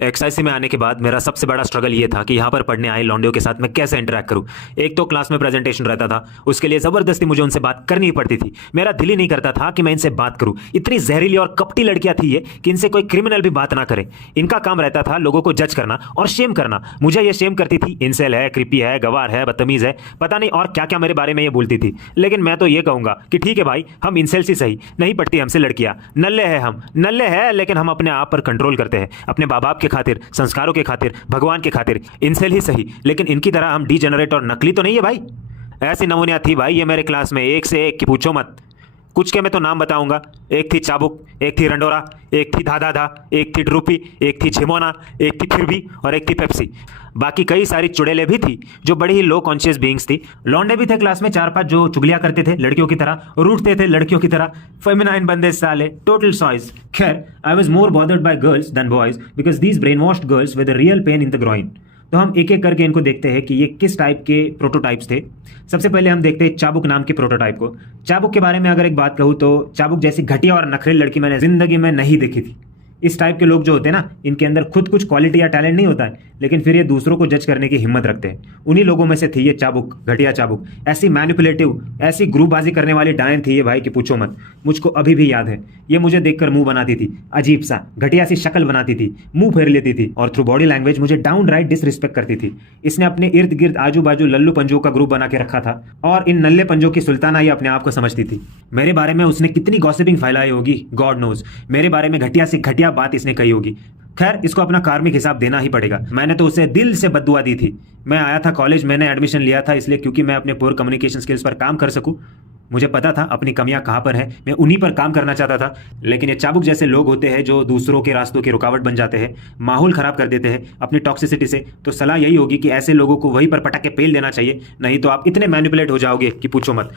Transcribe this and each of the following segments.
एक्सआईसी में आने के बाद मेरा सबसे बड़ा स्ट्रगल ये था कि यहाँ पर पढ़ने आए लौंडियों के साथ मैं कैसे इंटरेक्ट करूँ। एक तो क्लास में प्रेजेंटेशन रहता था, उसके लिए ज़बरदस्ती मुझे उनसे बात करनी पड़ती थी। मेरा दिल ही नहीं करता था कि मैं इनसे बात करूँ। इतनी जहरीली और कपटी लड़कियाँ थी ये कि इनसे कोई क्रिमिनल भी बात ना करे। इनका काम रहता था लोगों को जज करना और शेम करना। मुझे ये शेम करती थी, इंसेल है, क्रिपी है, गवार है, बदतमीज़ है, पता नहीं और क्या क्या मेरे बारे में ये बोलती थी। लेकिन मैं तो ये कहूँगा कि ठीक है भाई, हम इंसेल से सही, नहीं पढ़ती हमसे लड़कियाँ। नल्ले हैं हम, नल्ले हैं, लेकिन हम अपने आप पर कंट्रोल करते हैं, अपने माँ बाप के खातिर, संस्कारों के खातिर, भगवान के खातिर। इनसेल ही सही, लेकिन इनकी तरह हम डीजेनरेट और नकली तो नहीं है भाई। ऐसी नमूनियाँ थी भाई ये मेरे क्लास में, एक से एक की पूछो मत। कुछ के मैं तो नाम बताऊंगा। एक थी चाबुक, एक थी रंडोरा, एक थी धाधा, एक थी ड्रूपी, एक थी झिमोना, एक थी फिरबी और एक थी पेप्सी। बाकी कई सारी चुड़ैलें भी थी जो बड़ी ही लो कॉन्शियस बीइंग्स थी। लौंडे भी थे क्लास में 4-5 जो चुगलियां करते थे लड़कियों की तरह, रूठते थे लड़कियों की तरह। फेमिनाइन बंदे साले, टोटल सॉइज। खैर, I was more bothered by girls than boys because these brain washed girls with a real pain in the groin. तो हम एक एक करके इनको देखते हैं कि ये किस टाइप के प्रोटोटाइप्स थे। सबसे पहले हम देखते हैं चाबुक नाम के प्रोटोटाइप को। चाबुक के बारे में अगर एक बात कहूँ तो चाबुक जैसी घटिया और नखरेल लड़की मैंने जिंदगी में नहीं देखी थी। इस टाइप के लोग जो होते हैं ना, इनके अंदर खुद कुछ क्वालिटी या टैलेंट नहीं होता है, लेकिन फिर ये दूसरों को जज करने की हिम्मत रखते हैं। उन्हीं लोगों में से थी ये चाबुक, घटिया चाबुक। ऐसी मैनिपुलेटिव, ऐसी ग्रुपबाजी करने वाली डायन थी ये भाई कि पूछो मत। मुझको अभी भी याद है, ये मुझे देखकर मुंह बनाती थी, अजीब सा घटिया सी शक्ल बनाती थी, मुंह फेर लेती थी और थ्रू बॉडी लैंग्वेज मुझे डाउन राइट डिसरिस्पेक्ट करती थी। इसने अपने इर्द गिर्द आजू बाजू लल्लू पंजों का ग्रुप बना के रखा था और इन नल्ले पंजों की सुल्ताना ये अपने आप को समझती थी। मेरे बारे में उसने कितनी गॉसिपिंग फैलाई होगी, गॉड नोज। मेरे बारे में घटिया सी घटिया बात इसने कही होगी। खैर, इसको अपना कार्मिक हिसाब देना ही पड़ेगा। मैंने तो उसे दिल से बद्दुआ दी थी। मैं आया था कॉलेज, मैंने एडमिशन लिया था इसलिए क्योंकि मैं अपने पुअर कम्युनिकेशन स्किल्स पर काम कर सकूं। मुझे पता था अपनी कमियां कहां पर है, मैं उन्हीं पर काम करना चाहता था। लेकिन ये चाबुक जैसे लोग होते हैं जो दूसरों के रास्तों की रुकावट बन जाते हैं, माहौल खराब कर देते हैं अपनी टॉक्सिसिटी से। तो सलाह यही होगी कि ऐसे लोगों को वहीं पर पटक के पेल देना चाहिए, नहीं तो आप इतने मैनिपुलेट हो जाओगे कि पूछो मत।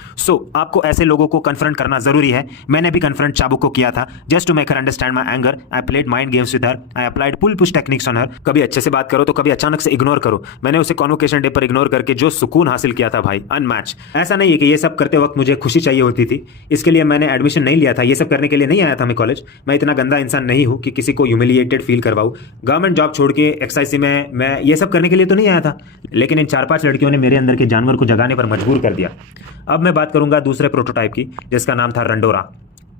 आपको ऐसे लोगों को कन्फ्रंट करना जरूरी है। मैंने भी कन्फ्रंट चाबुक को किया था। Just to make her understand my anger, I played mind games with her, I applied pull push techniques on her. कभी अच्छे से बात करो तो कभी अचानक से इग्नोर करो। मैंने उसे कॉन्वोकेशन डे पर इग्नोर करके जो सुकून हासिल किया था भाई, अनमैच। ऐसा नहीं है कि ये सब करते वक्त मुझे खुशी चाहिए होती थी, इसके लिए मैंने एडमिशन नहीं लिया था। ये सब करने के लिए नहीं आया था मैं कॉलेज। मैं इतना गंदा इंसान नहीं हूं कि किसी को ह्यूमिलिएटेड फील करवाऊं। गवर्नमेंट जॉब छोड़ के एक्सआईसी में मैं ये सब करने के लिए तो नहीं आया था, लेकिन इन 4-5 लड़कियों ने मेरे अंदर के जानवर को जगाने पर मजबूर कर दिया। अब मैं बात करूंगा दूसरे प्रोटोटाइप की, जिसका नाम था रंडोरा।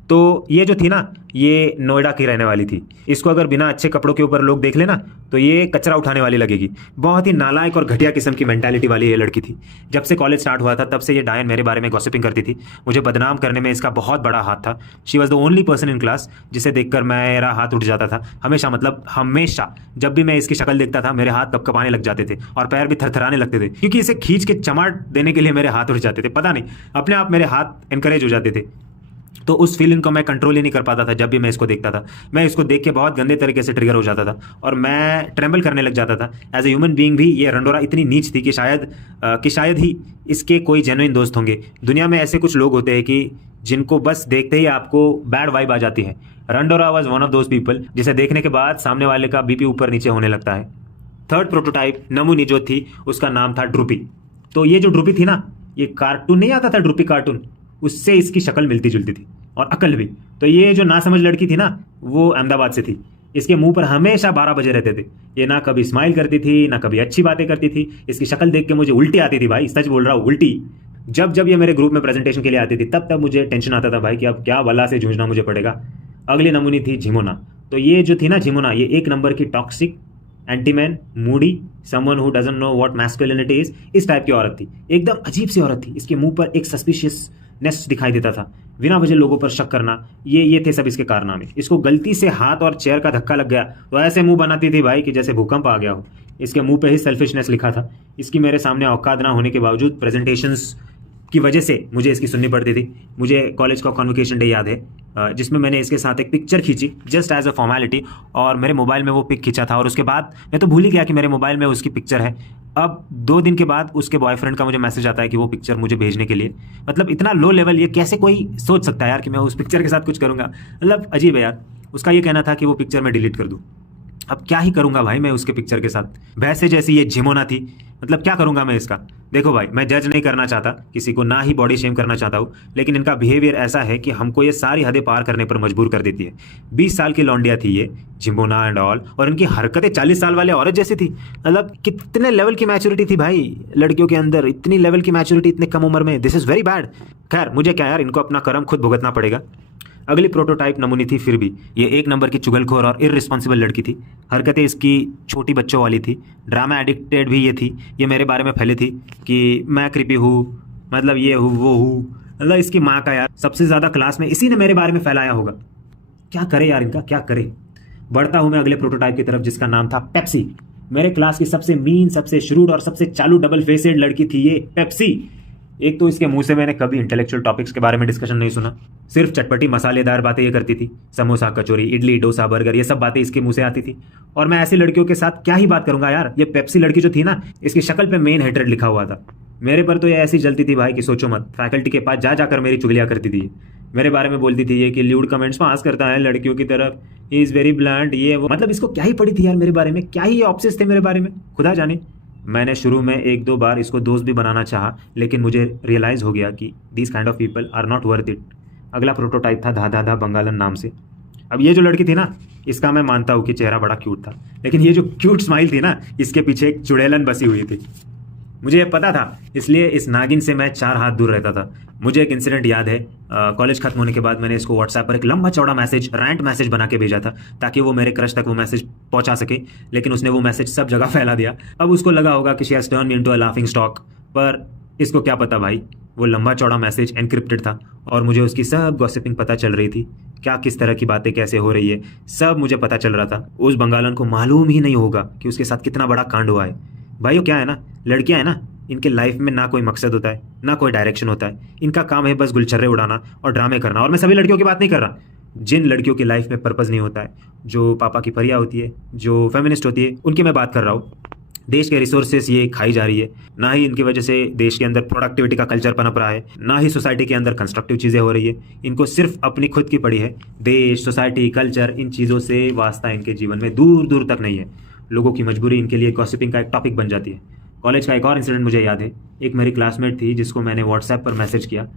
तो ये जो थी ना, ये नोएडा की रहने वाली थी। इसको अगर बिना अच्छे कपड़ों के ऊपर लोग देख लेना तो ये कचरा उठाने वाली लगेगी। बहुत ही नालायक और घटिया किस्म की मेंटालिटी वाली ये लड़की थी। जब से कॉलेज स्टार्ट हुआ था तब से ये डायन मेरे बारे में गॉसिपिंग करती थी। मुझे बदनाम करने में इसका बहुत बड़ा हाथ था। She was the only person in class जिसे देखकर मेरा हाथ उठ जाता था हमेशा। मतलब हमेशा जब भी मैं इसकी शक्ल देखता था मेरे हाथ कपकपाने लग जाते थे और पैर भी थरथराने लगते थे, क्योंकि इसे खींच के चमाट देने के लिए मेरे हाथ उठ जाते थे। पता नहीं, अपने आप मेरे हाथ एनकरेज हो जाते थे। तो उस फीलिंग को मैं कंट्रोल ही नहीं कर पाता था। जब भी मैं इसको देखता था, मैं इसको देख के बहुत गंदे तरीके से ट्रिगर हो जाता था और मैं ट्रेम्बल करने लग जाता था। एज ए ह्यूमन बीइंग भी ये रंडोरा इतनी नीच थी कि शायद ही इसके कोई जेन्युइन दोस्त होंगे। दुनिया में ऐसे कुछ लोग होते हैं कि जिनको बस देखते ही आपको बैड वाइब आ जाती है। रंडोरा was one of those people जिसे देखने के बाद सामने वाले का बीपी ऊपर नीचे होने लगता है। थर्ड प्रोटोटाइप नमूनी जो थी, उसका नाम था ड्रूपी। तो ये जो ड्रूपी थी ना, ये कार्टून नहीं आता था ड्रूपी कार्टून, उससे इसकी शक्ल मिलती जुलती थी और अकल भी। तो ये जो नासमझ लड़की थी ना, वो अहमदाबाद से थी। इसके मुंह पर हमेशा 12 बजे रहते थे। ये ना कभी स्माइल करती थी, ना कभी अच्छी बातें करती थी। इसकी शक्ल देख के मुझे उल्टी आती थी भाई, सच बोल रहा हूँ, उल्टी। जब जब ये मेरे ग्रुप में प्रेजेंटेशन के लिए आती थी तब तब मुझे टेंशन आता था भाई कि अब क्या बला से जूझना मुझे पड़ेगा। अगली नमूनी थी झिमोना। तो ये जो थी ना झिमोना, ये एक नंबर की toxic, antiman, moody, someone who doesn't know what masculinity is, इस टाइप की औरत थी। एकदम अजीब सी औरत थी। इसके मुंह पर एक सस्पिशियसनेस दिखाई देता था, बिना वजह लोगों पर शक करना, ये थे सब इसके कारनामे। इसको गलती से हाथ और चेयर का धक्का लग गया तो ऐसे मुंह बनाती थी भाई कि जैसे भूकंप आ गया हो। इसके मुंह पे ही सेल्फिशनेस लिखा था। इसकी मेरे सामने औकात ना होने के बावजूद प्रेजेंटेशंस की वजह से मुझे इसकी सुननी पड़ती थी। मुझे कॉलेज का कॉन्वोकेशन डे याद है जिसमें मैंने इसके साथ एक पिक्चर खींची जस्ट एज अ फॉर्मेलिटी, और मेरे मोबाइल में वो पिक खींचा था। और उसके बाद मैं तो भूल ही गया कि मेरे मोबाइल में उसकी पिक्चर है। अब 2 दिन के बाद उसके बॉयफ्रेंड का मुझे मैसेज आता है कि वो पिक्चर मुझे भेजने के लिए। मतलब इतना लो लेवल, ये कैसे कोई सोच सकता है यार कि मैं उस पिक्चर के साथ कुछ करूँगा। मतलब अजीब है यार। उसका ये कहना था कि वो पिक्चर मैं डिलीट कर दूँ। अब क्या ही करूँगा भाई मैं उसके पिक्चर के साथ। वैसे जैसी ये झिमोना थी, मतलब क्या करूंगा मैं इसका? देखो भाई, मैं जज नहीं करना चाहता किसी को, ना ही बॉडी शेम करना चाहता हूँ, लेकिन इनका बिहेवियर ऐसा है कि हमको ये सारी हदें पार करने पर मजबूर कर देती है। 20 साल की लौंडिया थी ये, जिम्बोना एंड ऑल, और इनकी हरकतें 40 साल वाले औरत जैसी थी। मतलब कितने लेवल की मैच्योरिटी थी भाई लड़कियों के अंदर, इतनी लेवल की मैच्योरिटी इतने कम उम्र में, दिस इज़ वेरी बैड। खैर मुझे क्या यार, इनको अपना कर्म खुद भुगतना पड़ेगा। अगली प्रोटोटाइप नमूनी थी, फिर भी ये एक नंबर की चुगलखोर और इररिस्पॉन्सिबल लड़की थी। हरकतें इसकी छोटी बच्चों वाली थी। ड्रामा एडिक्टेड भी ये थी। ये मेरे बारे में फैली थी कि मैं कृपी हूँ, मतलब ये हूँ वो हूँ, मतलब इसकी माँ का यार सबसे ज़्यादा क्लास में इसी ने मेरे बारे में फैलाया होगा। क्या करे यार इनका, क्या करे। बढ़ता हूँ मैं अगले प्रोटोटाइप की तरफ, जिसका नाम था पेप्सी। मेरे क्लास की सबसे मीन, सबसे श्रूड और सबसे चालू डबल फेसेड लड़की थी ये पेप्सी। एक तो इसके मुंह से मैंने कभी इंटेलेक्चुअल टॉपिक्स के बारे में डिस्कशन नहीं सुना। सिर्फ चटपटी मसालेदार बातें ये करती थी। समोसा, कचौरी, इडली, डोसा, बर्गर, ये सब बातें इसके मुंह से आती थी। और मैं ऐसी लड़कियों के साथ क्या ही बात करूंगा यार। ये पेप्सी लड़की जो थी ना, इसकी शक्ल पे मेन हेट्रेड लिखा हुआ था। मेरे पर तो ये ऐसी जलती थी भाई कि सोचो मत। फैकल्टी के पास जा जाकर मेरी चुगलियां करती थी। मेरे बारे में बोलती थी ये कि ल्यूड कमेंट्स पास करता है लड़कियों की तरफ, ही इज वेरी ब्लंट, ये वो। मतलब इसको क्या ही पड़ी थी यार मेरे बारे में, क्या ही ये ऑब्सेस थे मेरे बारे में, खुदा जाने। मैंने शुरू में 1-2 बार इसको दोस्त भी बनाना चाहा, लेकिन मुझे रियलाइज़ हो गया कि these kind of people are not worth it. अगला प्रोटोटाइप था धा धा बंगालन नाम से। अब ये जो लड़की थी ना, इसका मैं मानता हूँ कि चेहरा बड़ा क्यूट था, लेकिन ये जो क्यूट स्माइल थी ना, इसके पीछे एक चुड़ैलन बसी हुई थी। मुझे ये पता था, इसलिए इस नागिन से मैं 4 हाथ दूर रहता था। मुझे एक इंसिडेंट याद है। कॉलेज खत्म होने के बाद मैंने इसको व्हाट्सएप पर एक लंबा चौड़ा मैसेज, रैंट मैसेज बना के भेजा था, ताकि वो मेरे क्रश तक वो मैसेज पहुंचा सके। लेकिन उसने वो मैसेज सब जगह फैला दिया। अब उसको लगा होगा कि she has turn me into a laughing stock, पर इसको क्या पता भाई, वो लंबा चौड़ा मैसेज एनक्रिप्टेड था और मुझे उसकी सब गॉसिपिंग पता चल रही थी। क्या किस तरह की बातें कैसे हो रही है, सब मुझे पता चल रहा था। उस बंगालन को मालूम ही नहीं होगा कि उसके साथ कितना बड़ा कांड हुआ है। भाइयों क्या है ना, लड़कियां है ना, इनके लाइफ में ना कोई मकसद होता है, ना कोई डायरेक्शन होता है। इनका काम है बस गुलछर्रे उड़ाना और ड्रामे करना। और मैं सभी लड़कियों की बात नहीं कर रहा, जिन लड़कियों की लाइफ में पर्पस नहीं होता है, जो पापा की परियां होती है, जो फेमिनिस्ट होती है, उनकी मैं बात कर रहा हूँ। देश के रिसोर्सेस ये खाई जा रही है, ना ही इनकी वजह से देश के अंदर प्रोडक्टिविटी का कल्चर पनप रहा है, ना ही सोसाइटी के अंदर कंस्ट्रक्टिव चीज़ें हो रही है। इनको सिर्फ अपनी खुद की पड़ी है। देश, सोसाइटी, कल्चर, इन चीज़ों से वास्ता इनके जीवन में दूर दूर तक नहीं है। लोगों की मजबूरी इनके लिए गॉसिपिंग का एक टॉपिक बन जाती है। कॉलेज का एक और इंसिडेंट मुझे याद है। एक मेरी क्लासमेट थी जिसको मैंने व्हाट्सएप पर मैसेज किया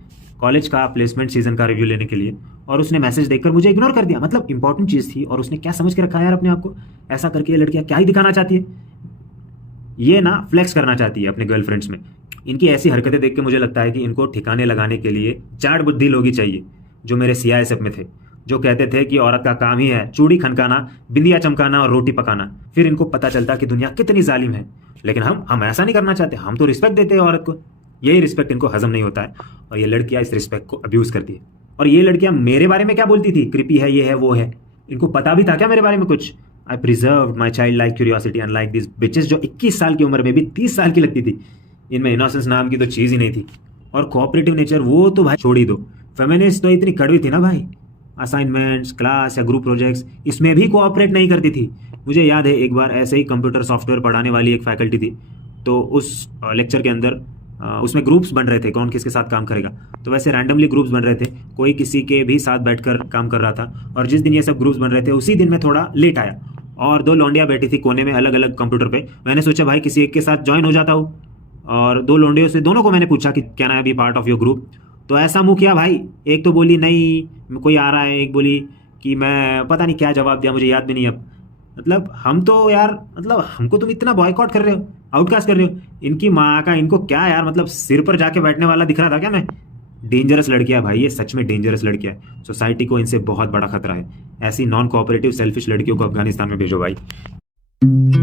कॉलेज का प्लेसमेंट सीजन का रिव्यू लेने के लिए, और उसने मैसेज देखकर मुझे इग्नोर कर दिया। मतलब इंपॉर्टेंट चीज़ थी और उसने क्या समझ के रखा है यार अपने आप को। ऐसा करके ये लड़कियां क्या ही दिखाना चाहती है, ये ना फ्लेक्स करना चाहती है अपने गर्लफ्रेंड्स में। इनकी ऐसी हरकतें देख के मुझे लगता है कि इनको ठिकाने लगाने के लिए जाड़ बुद्धि लोग ही चाहिए, जो मेरे सीआईएसएफ में थे, जो कहते थे कि औरत का काम ही है चूड़ी खनकाना, बिंदिया चमकाना और रोटी पकाना। फिर इनको पता चलता कि दुनिया कितनी जालिम है। लेकिन हम ऐसा नहीं करना चाहते, हम तो रिस्पेक्ट देते हैं औरत को। यही रिस्पेक्ट इनको हजम नहीं होता है और ये लड़कियां इस रिस्पेक्ट को अब्यूज करती है। और ये लड़कियां मेरे बारे में क्या बोलती थी, कृपी है, ये है, वो है। इनको पता भी था क्या मेरे बारे में कुछ? I preserve my child like curiosity unlike this bitches, जो 21 साल की उम्र में भी 30 साल की लगती थी। इनमें इनोसेंस नाम की तो चीज़ ही नहीं थी। और कोऑपरेटिव नेचर वो तो भाई छोड़ ही दो। फेमिनिस्ट तो इतनी कड़वी थी ना भाई, असाइनमेंट्स, क्लास या ग्रुप प्रोजेक्ट्स, इसमें भी कोऑपरेट नहीं करती थी। मुझे याद है एक बार ऐसे ही कंप्यूटर सॉफ्टवेयर पढ़ाने वाली एक फैकल्टी थी, तो उस लेक्चर के अंदर उसमें ग्रुप्स बन रहे थे, कौन किसके साथ काम करेगा। तो वैसे रैंडमली ग्रुप्स बन रहे थे, कोई किसी के भी साथ बैठकर काम कर रहा था। और जिस दिन ये सब ग्रुप्स बन रहे थे उसी दिन मैं थोड़ा लेट आया और 2 लौंडियाँ बैठी थी कोने में अलग अलग कंप्यूटर पे। मैंने सोचा भाई किसी एक के साथ ज्वाइन हो जाता हूँ, और 2 लौंडियों से दोनों को मैंने पूछा कि can I be part of your group. तो ऐसा मुँह किया भाई, एक तो बोली नहीं कोई आ रहा है, एक बोली कि मैं, पता नहीं क्या जवाब दिया, मुझे याद भी नहीं अब। मतलब हम तो यार, मतलब हमको तुम इतना बॉयकॉट कर रहे हो, आउटकास्ट कर रहे हो। इनकी माँ का इनको क्या यार, मतलब सिर पर जाके बैठने वाला दिख रहा था क्या मैं? डेंजरस लड़कियां भाई, ये सच में डेंजरस लड़कियां है। सोसाइटी को इनसे बहुत बड़ा खतरा है। ऐसी नॉन कोऑपरेटिव सेल्फिश लड़कियों को अफगानिस्तान में भेजो भाई।